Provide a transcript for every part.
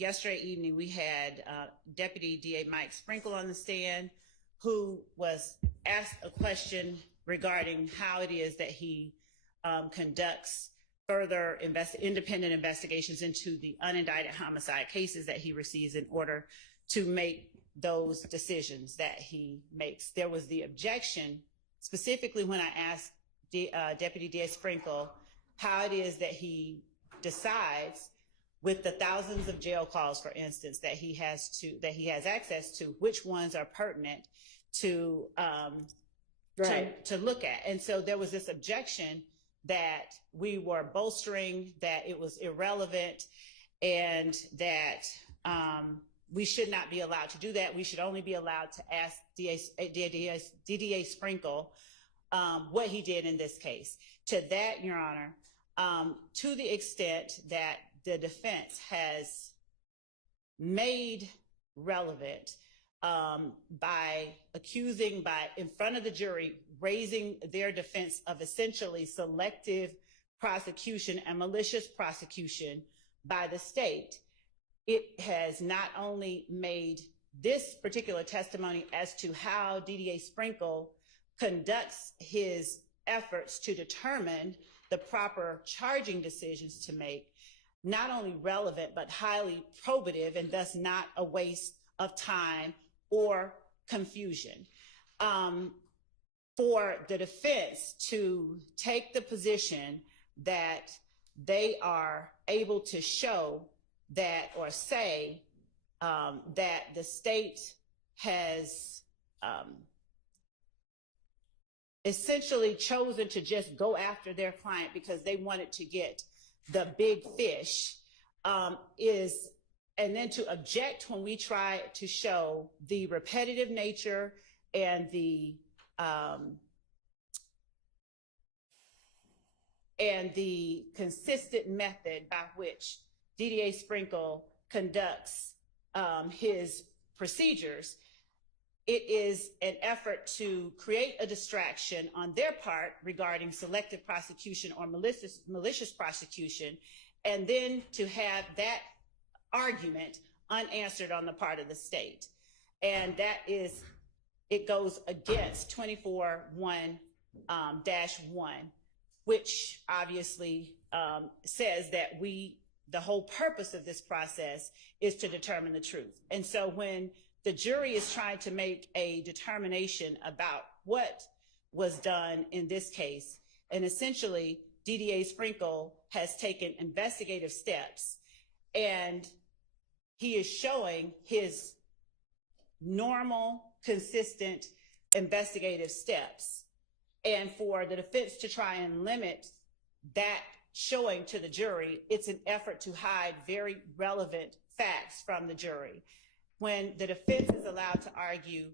yesterday evening we had Deputy DA Mike Sprinkel on the stand, who was asked a question regarding how it is that he conducts further independent investigations into the unindicted homicide cases that he receives in order to make those decisions that he makes. There was the objection, specifically when I asked Deputy DA Sprinkel how it is that he decides, with the thousands of jail calls, for instance, that he has access to, which ones are pertinent to look at. And so there was this objection that we were bolstering, that it was irrelevant, and that we should not be allowed to do that. We should only be allowed to ask DDA Sprinkel what he did in this case. To that, Your Honor, to the extent that the defense has made relevant by accusing, in front of the jury, raising their defense of essentially selective prosecution and malicious prosecution by the state, it has not only made this particular testimony as to how DDA Sprinkel conducts his efforts to determine the proper charging decisions to make, not only relevant, but highly probative, and thus not a waste of time or confusion. For the defense to take the position that they are able to show that, or say that the state has essentially chosen to just go after their client because they wanted to get the big fish, and then to object when we try to show the repetitive nature and the consistent method by which DDA Sprinkel conducts his procedures. It is an effort to create a distraction on their part regarding selective prosecution or malicious prosecution, and then to have that argument unanswered on the part of the state. And that is, it goes against 24-1-1, which obviously says that the whole purpose of this process is to determine the truth. And so when the jury is trying to make a determination about what was done in this case, and essentially DDA Sprinkel has taken investigative steps, and he is showing his normal, consistent investigative steps. And for the defense to try and limit that showing to the jury, it's an effort to hide very relevant facts from the jury. When the defense is allowed to argue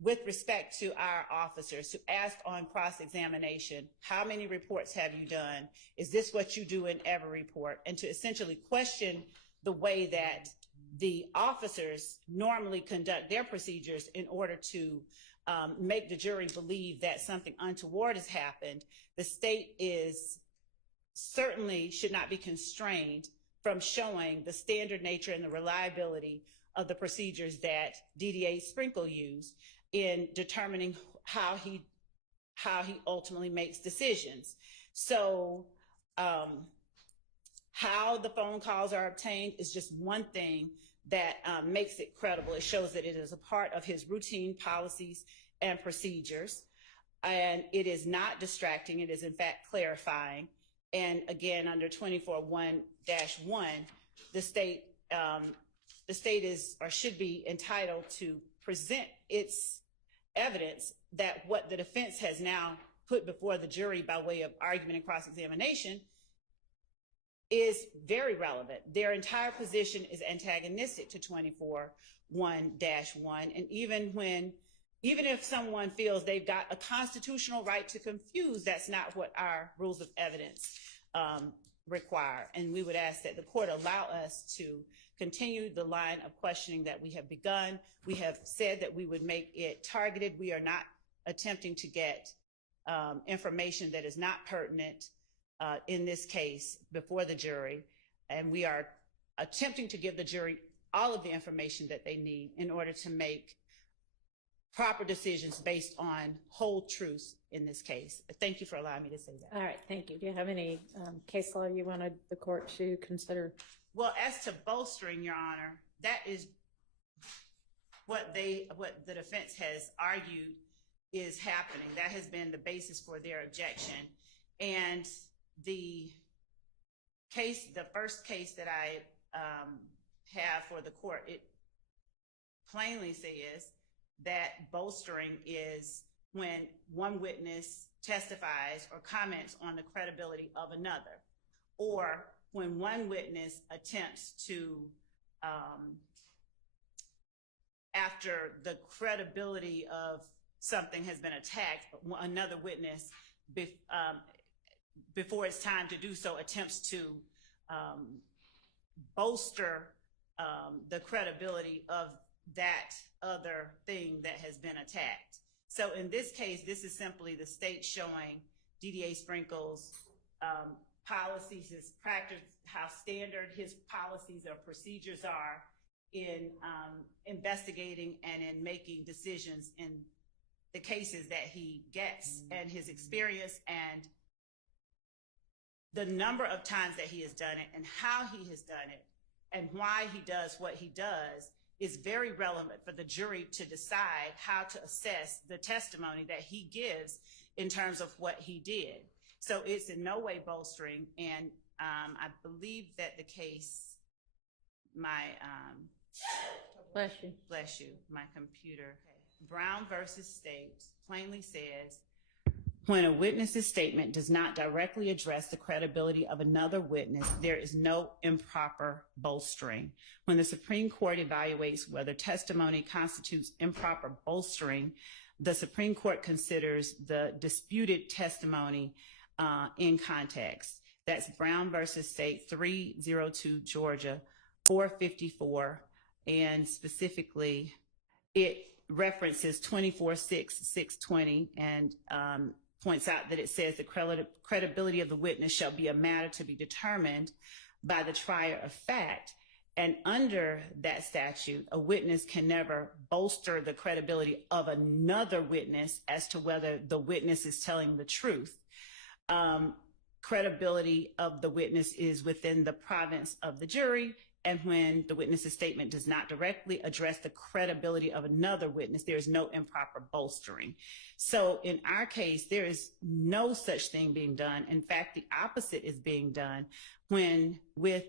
with respect to our officers, to ask on cross-examination, how many reports have you done? Is this what you do in every report? And to essentially question the way that the officers normally conduct their procedures in order to make the jury believe that something untoward has happened, the state certainly should not be constrained from showing the standard nature and the reliability of the procedures that DDA Sprinkel used in determining how he ultimately makes decisions. So how the phone calls are obtained is just one thing that makes it credible. It shows that it is a part of his routine policies and procedures, and it is not distracting. It is in fact clarifying. And again, under 24-1-1, the state is, or should be, entitled to present its evidence that what the defense has now put before the jury by way of argument and cross-examination is very relevant. Their entire position is antagonistic to 24-1-1, and even if someone feels they've got a constitutional right to confuse, that's not what our rules of evidence require. And we would ask that the court allow us to continue the line of questioning that we have begun. We have said that we would make it targeted. We are not attempting to get information that is not pertinent in this case before the jury. And we are attempting to give the jury all of the information that they need in order to make proper decisions based on whole truths in this case. Thank you for allowing me to say that. All right, thank you. Do you have any case law you wanted the court to consider? Well, as to bolstering, Your Honor, that is what the defense has argued is happening. That has been the basis for their objection. And the first case that I have for the court, it plainly says that bolstering is when one witness testifies or comments on the credibility of another, or when one witness attempts to, after the credibility of something has been attacked, another witness, before it's time to do so, attempts to bolster the credibility of that other thing that has been attacked. So in this case, this is simply the state showing DDA Sprinkel's policies, his practice, how standard his policies or procedures are in investigating and in making decisions in the cases that he gets, and his experience and the number of times that he has done it and how he has done it and why he does what he does is very relevant for the jury to decide how to assess the testimony that he gives in terms of what he did. So it's in no way bolstering, and I believe that the case, bless you, my computer, Brown versus State plainly says, when a witness's statement does not directly address the credibility of another witness, there is no improper bolstering. When the Supreme Court evaluates whether testimony constitutes improper bolstering, the Supreme Court considers the disputed testimony in context. That's Brown versus State, 302 Georgia, 454, and specifically it references 24-6-620 and points out that it says the credibility of the witness shall be a matter to be determined by the trier of fact. And under that statute, a witness can never bolster the credibility of another witness as to whether the witness is telling the truth. Credibility of the witness is within the province of the jury, and when the witness's statement does not directly address the credibility of another witness, there is no improper bolstering. So in our case, there is no such thing being done. In fact, the opposite is being done when with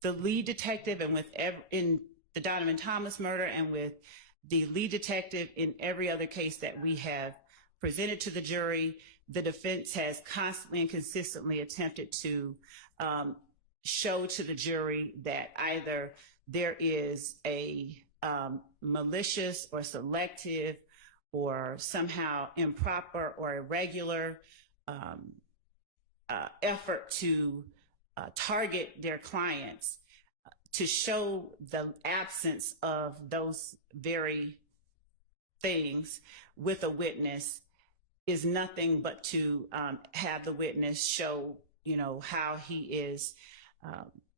the lead detective and in the Donovan Thomas murder and with the lead detective in every other case that we have presented to the jury, the defense has constantly and consistently attempted to show to the jury that either there is a malicious or selective or somehow improper or irregular effort to target their clients, to show the absence of those very things with a witness is nothing but to have the witness show, how he is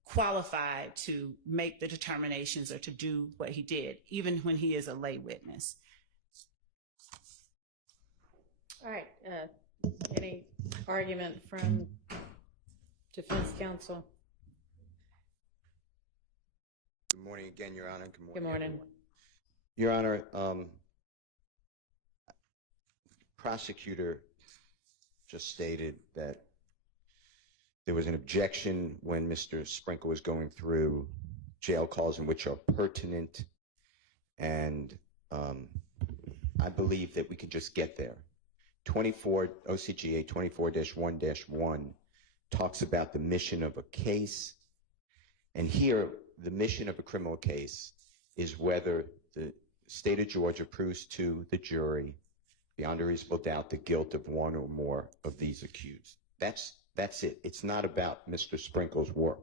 qualified to make the determinations or to do what he did, even when he is a lay witness. All right. Any argument from defense counsel? Good morning again, Your Honor. Good morning. Good morning. Everyone. Your Honor, prosecutor just stated that there was an objection when Mr. Sprinkel was going through jail calls in which are pertinent, and I believe that we can just get there. OCGA 24-1-1 talks about the mission of a case, and here the mission of a criminal case is whether the state of Georgia proves to the jury beyond a reasonable doubt the guilt of one or more of these accused. That's it. It's not about Mr. Sprinkel's work.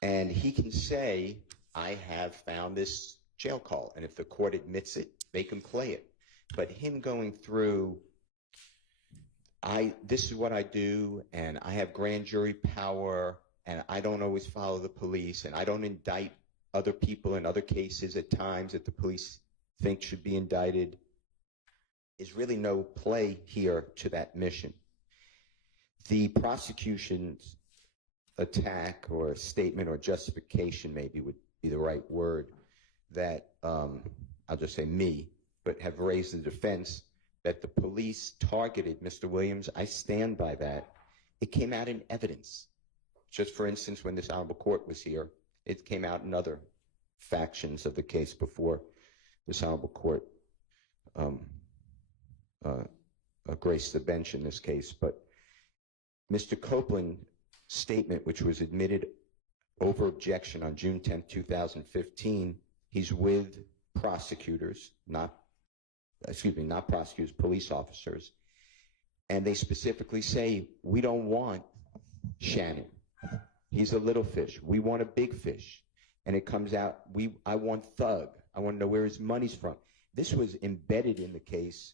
And he can say, I have found this jail call, and if the court admits it, they can play it. But him going through, this is what I do, and I have grand jury power, and I don't always follow the police, and I don't indict other people in other cases at times that the police think should be indicted, is really no play here to that mission. The prosecution's attack or statement or justification maybe would be the right word that, I'll just say me, but have raised the defense that the police targeted Mr. Williams. I stand by that. It came out in evidence. Just for instance, when this honorable court was here, it came out in other factions of the case before this honorable court graced the bench in this case. But Mr. Copeland's statement, which was admitted over objection on June 10, 2015, he's with prosecutors, not prosecutors, police officers, and they specifically say, we don't want Shannon. He's a little fish. We want a big fish. And it comes out, I want Thug. I want to know where his money's from. This was embedded in the case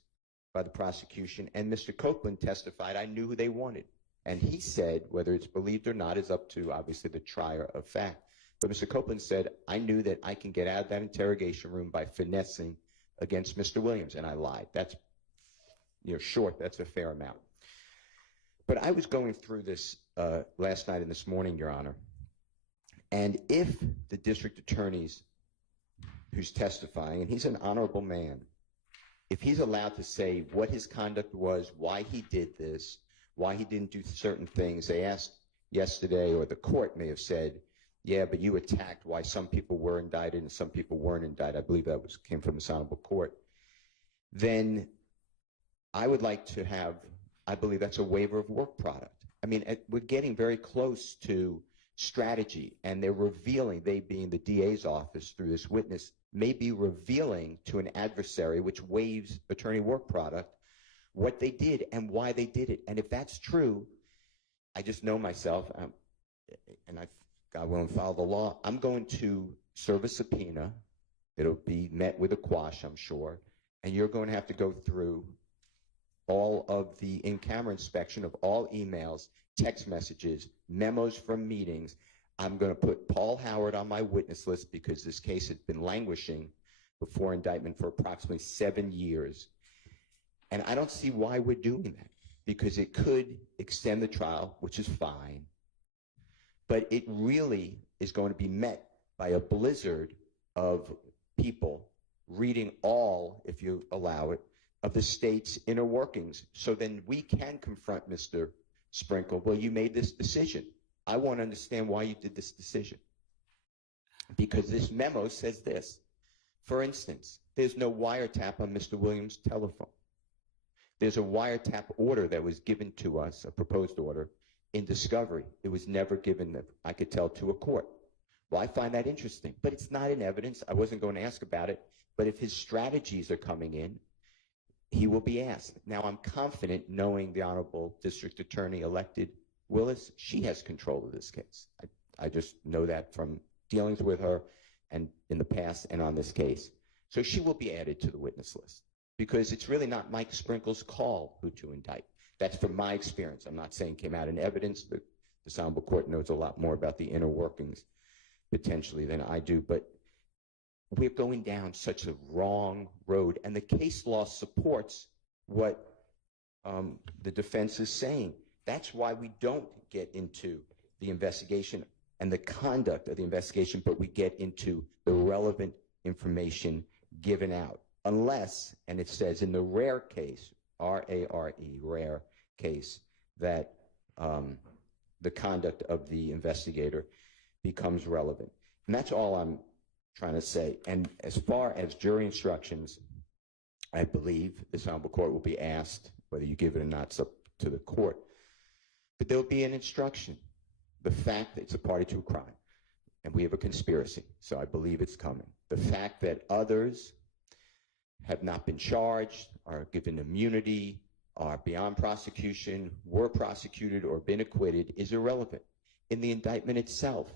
by the prosecution, and Mr. Copeland testified, I knew who they wanted. And he said, whether it's believed or not is up to, obviously, the trier of fact. But Mr. Copeland said, I knew that I can get out of that interrogation room by finessing against Mr. Williams, and I lied. That's, short, that's a fair amount. But I was going through this last night and this morning, Your Honor, and if the district attorneys who's testifying, and he's an honorable man, if he's allowed to say what his conduct was, why he did this, why he didn't do certain things. They asked yesterday, or the court may have said, yeah, but you attacked why some people were indicted and some people weren't indicted. I believe that came from this honorable court. Then I would like to have, I believe that's a waiver of work product. I mean, we're getting very close to strategy, and they're revealing, they being the DA's office through this witness, may be revealing to an adversary, which waives attorney work product, what they did and why they did it. And if that's true, I just know myself, and God willing, follow the law, I'm going to serve a subpoena. It'll be met with a quash, I'm sure, and you're going to have to go through all of the in-camera inspection of all emails, text messages, memos from meetings. I'm going to put Paul Howard on my witness list because this case had been languishing before indictment for approximately 7 years. And I don't see why we're doing that, because it could extend the trial, which is fine, but it really is going to be met by a blizzard of people reading all, if you allow it, of the state's inner workings. So then we can confront Mr. Sprinkel. Well, you made this decision. I want to understand why you did this decision. Because this memo says this. For instance, there's no wiretap on Mr. Williams' telephone. There's a wiretap order that was given to us, a proposed order, in discovery. It was never given, I could tell, to a court. Well, I find that interesting, but it's not in evidence. I wasn't going to ask about it, but if his strategies are coming in, he will be asked. Now, I'm confident, knowing the Honorable District Attorney elected Willis, she has control of this case. I just know that from dealings with her and in the past and on this case. So she will be added to the witness list, because it's really not Mike Sprinkel's call who to indict. That's from my experience. I'm not saying came out in evidence. The Honorable Court knows a lot more about the inner workings potentially than I do, but we're going down such a wrong road, and the case law supports what the defense is saying. That's why we don't get into the investigation and the conduct of the investigation, but we get into the relevant information given out. Unless, and it says in the rare case, R-A-R-E, rare case, that the conduct of the investigator becomes relevant. And that's all I'm trying to say. And as far as jury instructions, I believe this Honorable Court will be asked, whether you give it or not, it's up to the court. But there'll be an instruction. The fact that it's a party to a crime, and we have a conspiracy, so I believe it's coming. The fact that others have not been charged, are given immunity, are beyond prosecution, were prosecuted, or been acquitted is irrelevant. In the indictment itself,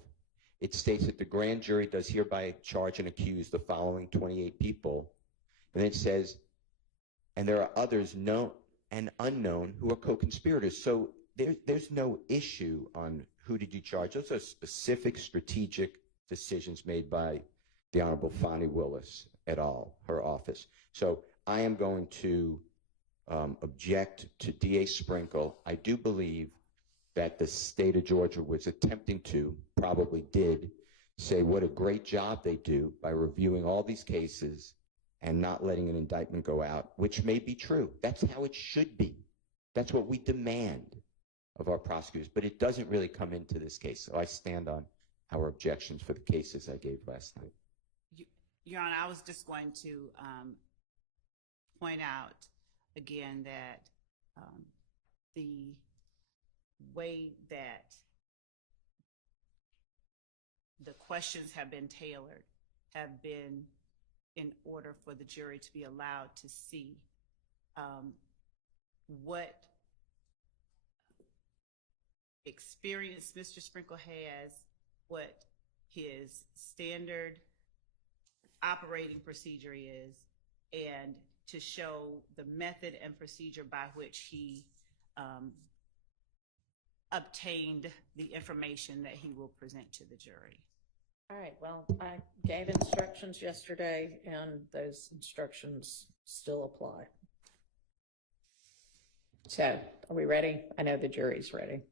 it states that the grand jury does hereby charge and accuse the following 28 people. And it says, and there are others known and unknown who are co-conspirators. So there's no issue on who did you charge? Those are specific strategic decisions made by the Honorable Fani Willis et al., her office. So I am going to object to DA Sprinkel. I do believe that the state of Georgia was attempting to, probably did, say what a great job they do by reviewing all these cases and not letting an indictment go out, which may be true. That's how it should be. That's what we demand of our prosecutors, but it doesn't really come into this case. So I stand on our objections for the cases I gave last night. Your Honor, I was just going to point out again that the way that the questions have been tailored have been in order for the jury to be allowed to see what experience Mr. Sprinkel has, what his standard operating procedure is, and to show the method and procedure by which he obtained the information that he will present to the jury. All right, well, I gave instructions yesterday, and those instructions still apply. So, are we ready? I know the jury's ready.